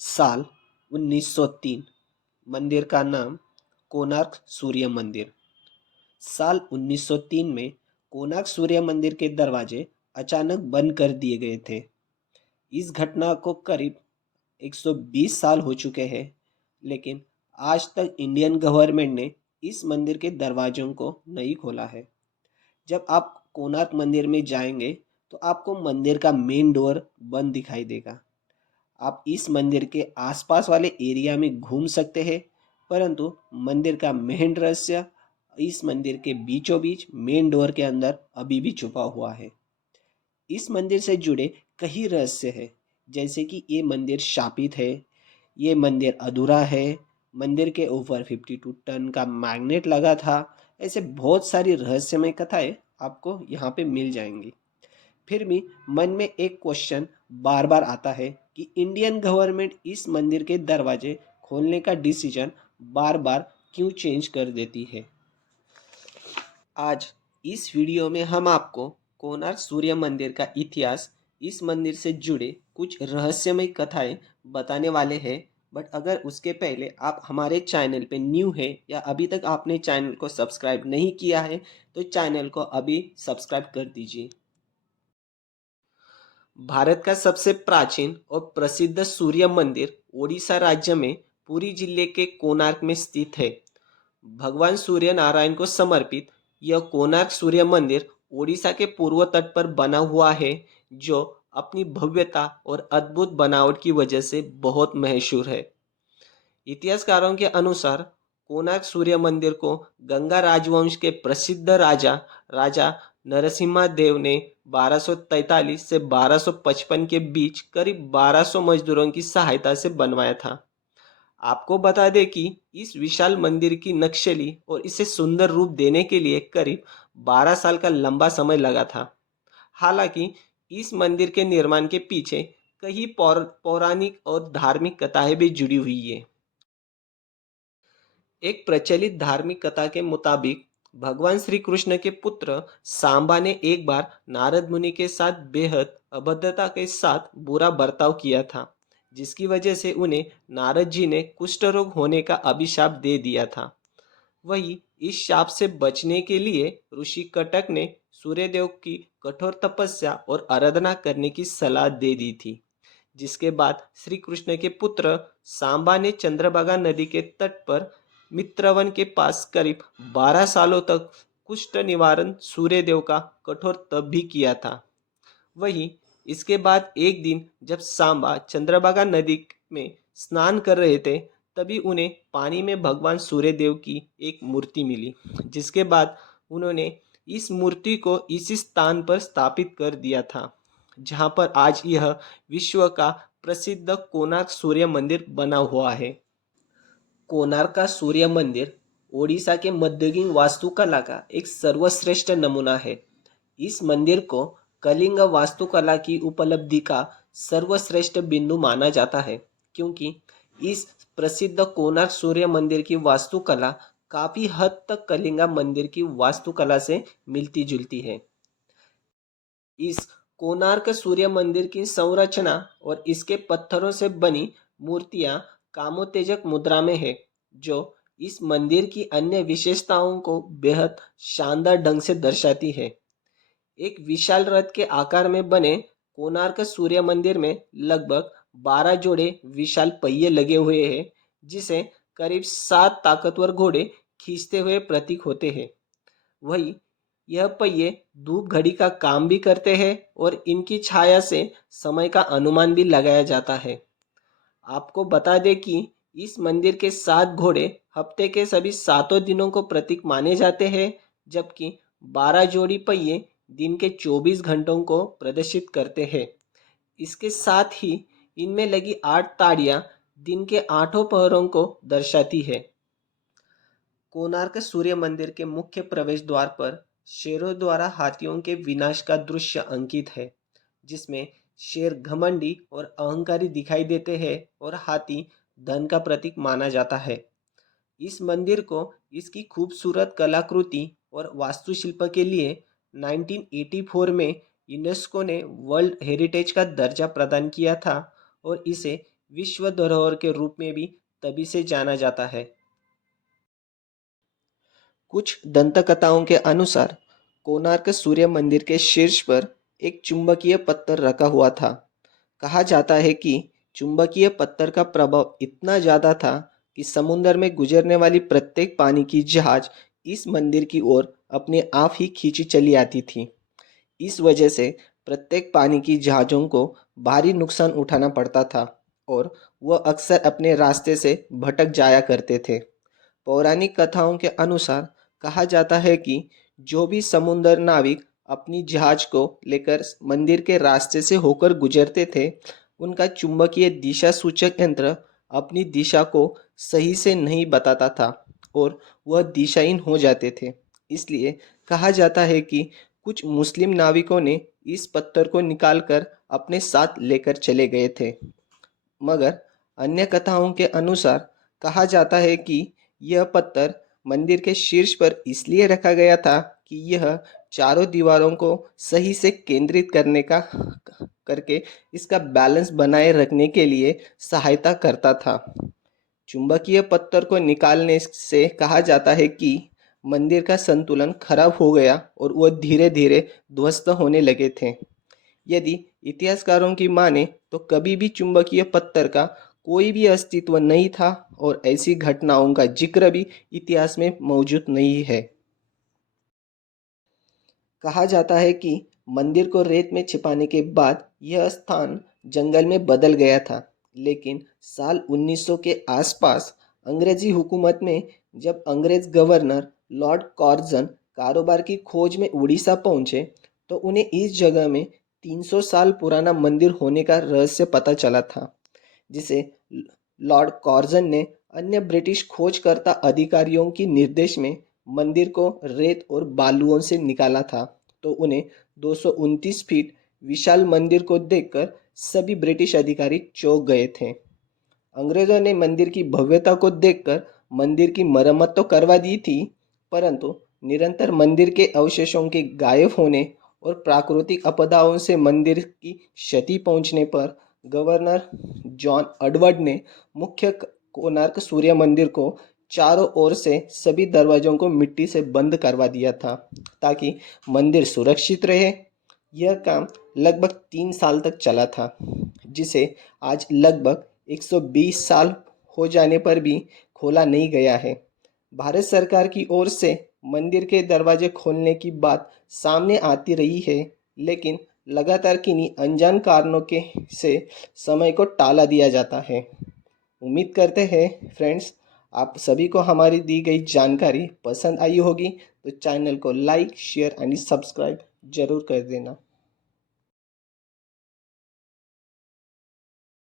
साल 1903। मंदिर का नाम कोणार्क सूर्य मंदिर। साल 1903 में कोणार्क सूर्य मंदिर के दरवाजे अचानक बंद कर दिए गए थे। इस घटना को करीब 120 साल हो चुके हैं, लेकिन आज तक इंडियन गवर्नमेंट ने इस मंदिर के दरवाजों को नहीं खोला है। जब आप कोणार्क मंदिर में जाएंगे तो आपको मंदिर का मेन डोर बंद दिखाई देगा। आप इस मंदिर के आसपास वाले एरिया में घूम सकते हैं, परंतु मंदिर का मेन रहस्य इस मंदिर के बीचों बीच मेन डोर के अंदर अभी भी छुपा हुआ है। इस मंदिर से जुड़े कई रहस्य हैं, जैसे कि ये मंदिर शापित है, ये मंदिर अधूरा है, मंदिर के ऊपर 52 टन का मैग्नेट लगा था। ऐसे बहुत सारी रहस्यमय कथाएं आपको यहाँ पे मिल जाएंगी। फिर भी मन में एक क्वेश्चन बार बार आता है कि इंडियन गवर्नमेंट इस मंदिर के दरवाजे खोलने का डिसीजन बार बार क्यों चेंज कर देती है। आज इस वीडियो में हम आपको कोणार्क सूर्य मंदिर का इतिहास, इस मंदिर से जुड़े कुछ रहस्यमय कथाएं बताने वाले हैं। बट अगर उसके पहले आप हमारे चैनल पे न्यू है या अभी तक आपने चैनल को सब्सक्राइब नहीं किया है तो चैनल को अभी सब्सक्राइब कर दीजिए। भारत का सबसे प्राचीन और प्रसिद्ध सूर्य मंदिर ओडिशा राज्य में पुरी जिले के कोणार्क में स्थित है। भगवान सूर्य नारायण को समर्पित यह कोणार्क सूर्य मंदिर ओडिशा के पूर्व तट पर बना हुआ है, जो अपनी भव्यता और अद्भुत बनावट की वजह से बहुत मशहूर है। इतिहासकारों के अनुसार कोणार्क सूर्य मंदिर को गंगा राजवंश के प्रसिद्ध राजा राजा नरसिम्हा देव ने 1243 से 1255 के बीच करीब 1200 मजदूरों की सहायता से बनवाया था। आपको बता दें कि इस विशाल मंदिर की नक्शेली और इसे सुंदर रूप देने के लिए करीब 12 साल का लंबा समय लगा था। हालांकि इस मंदिर के निर्माण के पीछे कई पौराणिक और धार्मिक कथाएं भी जुड़ी हुई है। एक प्रचलित धार्मिक कथा के मुताबिक भगवान श्री कृष्ण के पुत्र सांबा ने एक बार नारद मुनि के साथ बेहद अभद्रता के साथ बुरा बर्ताव किया था, जिसकी वजह से उन्हें नारद जी ने कुष्ठ रोग होने का अभिशाप दे दिया था। वही इस शाप से बचने के लिए ऋषि कटक ने सूर्यदेव की कठोर तपस्या और आराधना करने की सलाह दे दी थी, जिसके बाद श्री कृष्ण के पुत्र सांबा ने चंद्रभागा नदी के तट पर मित्रवन के पास करीब 12 सालों तक कुष्ठ निवारण सूर्यदेव का कठोर तप भी किया था। वहीं इसके बाद एक दिन जब सांबा चंद्रभागा नदी में स्नान कर रहे थे, तभी उन्हें पानी में भगवान सूर्यदेव की एक मूर्ति मिली, जिसके बाद उन्होंने इस मूर्ति को इसी स्थान पर स्थापित कर दिया था, जहां पर आज यह विश्व का प्रसिद्ध कोणार्क सूर्य मंदिर बना हुआ है। कोणार्क का सूर्य मंदिर ओडिशा के मध्ययुगीन वास्तुकला का एक सर्वश्रेष्ठ नमूना है। इस मंदिर को कलिंग वास्तुकला की उपलब्धि का सर्वश्रेष्ठ बिंदु माना जाता है, क्योंकि इस प्रसिद्ध कोणार्क सूर्य मंदिर की वास्तुकला काफी हद तक कलिंगा मंदिर की वास्तुकला से मिलती जुलती है। इस कोणार्क सूर्य मंदिर की संरचना और इसके पत्थरों से बनी मूर्तियां कामोत्तेजक मुद्रा में है, जो इस मंदिर की अन्य विशेषताओं को बेहद शानदार ढंग से दर्शाती है। एक विशाल रथ के आकार में बने कोणार्क सूर्य मंदिर में लगभग 12 जोड़े विशाल पहिए लगे हुए हैं, जिसे करीब 7 ताकतवर घोड़े खींचते हुए प्रतीक होते हैं। वही यह पहिए धूप घड़ी का काम भी करते हैं और इनकी छाया से समय का अनुमान भी लगाया जाता है। आपको बता दें कि इस मंदिर के 7 घोड़े हफ्ते के सभी 7 दिनों को प्रतीक माने जाते हैं, जबकि 12 जोड़ी पहिए दिन के 24 घंटों को प्रदर्शित करते हैं। इसके साथ ही इनमें लगी 8 ताड़ियां दिन के 8 पहरों को दर्शाती है। कोणार्क सूर्य मंदिर के मुख्य प्रवेश द्वार पर शेरों द्वारा हाथियों के विनाश का दृश्य अंकित है, जिसमें शेर घमंडी और अहंकारी दिखाई देते हैं और हाथी धन का प्रतीक माना जाता है। इस मंदिर को इसकी खूबसूरत कलाकृति और वास्तुशिल्प के लिए 1984 में यूनेस्को ने वर्ल्ड हेरिटेज का दर्जा प्रदान किया था और इसे विश्व धरोहर के रूप में भी तभी से जाना जाता है। कुछ दंतकथाओं के अनुसार कोणार्क सूर्य मंदिर के शीर्ष पर एक चुंबकीय पत्थर रखा हुआ था। कहा जाता है कि चुंबकीय पत्थर का प्रभाव इतना ज़्यादा था कि समुद्र में गुजरने वाली प्रत्येक पानी की जहाज इस मंदिर की ओर अपने आप ही खींची चली आती थी। इस वजह से प्रत्येक पानी की जहाज़ों को भारी नुकसान उठाना पड़ता था और वह अक्सर अपने रास्ते से भटक जाया करते थे। पौराणिक कथाओं के अनुसार कहा जाता है कि जो भी समुद्र नाविक अपनी जहाज को लेकर मंदिर के रास्ते से होकर गुजरते थे, उनका चुंबकीय दिशा सूचक यंत्र अपनी दिशा को सही से नहीं बताता था और वह दिशाहीन हो जाते थे। इसलिए कहा जाता है कि कुछ मुस्लिम नाविकों ने इस पत्थर को निकालकर अपने साथ लेकर चले गए थे। मगर अन्य कथाओं के अनुसार कहा जाता है कि यह पत्थर मंदिर के शीर्ष पर इसलिए रखा गया था कि यह चारों दीवारों को सही से केंद्रित करने का करके इसका बैलेंस बनाए रखने के लिए सहायता करता था। चुंबकीय पत्थर को निकालने से कहा जाता है कि मंदिर का संतुलन खराब हो गया और वह धीरे धीरे ध्वस्त होने लगे थे। यदि इतिहासकारों की माने तो कभी भी चुंबकीय पत्थर का कोई भी अस्तित्व नहीं था और ऐसी घटनाओं का जिक्र भी इतिहास में मौजूद नहीं है। कहा जाता है कि मंदिर को रेत में छिपाने के बाद यह स्थान जंगल में बदल गया था, लेकिन साल 1900 के आसपास अंग्रेजी हुकूमत में जब अंग्रेज गवर्नर लॉर्ड कॉर्जन कारोबार की खोज में उड़ीसा पहुंचे, तो उन्हें इस जगह में 300 साल पुराना मंदिर होने का रहस्य पता चला था, जिसे लॉर्ड कॉर्जन ने अन्य ब्रिटिश खोजकर्ता अधिकारियों की निर्देश में मंदिर को रेत और बालुओं से निकाला था। तो उन्हें 229 फीट विशाल मंदिर को देखकर सभी ब्रिटिश अधिकारी चौंक गए थे। अंग्रेजों ने मंदिर की भव्यता को देखकर मंदिर की मरम्मत तो करवा दी थी, परंतु निरंतर मंदिर के अवशेषों के गायब होने और प्राकृतिक आपदाओं से मंदिर की क्षति पहुंचने पर गवर्नर जॉन एडवर्ड ने मुख्य कोणार्क सूर्य मंदिर को चारों ओर से सभी दरवाजों को मिट्टी से बंद करवा दिया था ताकि मंदिर सुरक्षित रहे। यह काम लगभग 3 साल तक चला था, जिसे आज लगभग 120 साल हो जाने पर भी खोला नहीं गया है। भारत सरकार की ओर से मंदिर के दरवाजे खोलने की बात सामने आती रही है, लेकिन लगातार किन्हीं अनजान कारणों के से समय को टाला दिया जाता है। उम्मीद करते हैं फ्रेंड्स, आप सभी को हमारी दी गई जानकारी पसंद आई होगी, तो चैनल को लाइक शेयर एंड सब्सक्राइब जरूर कर देना।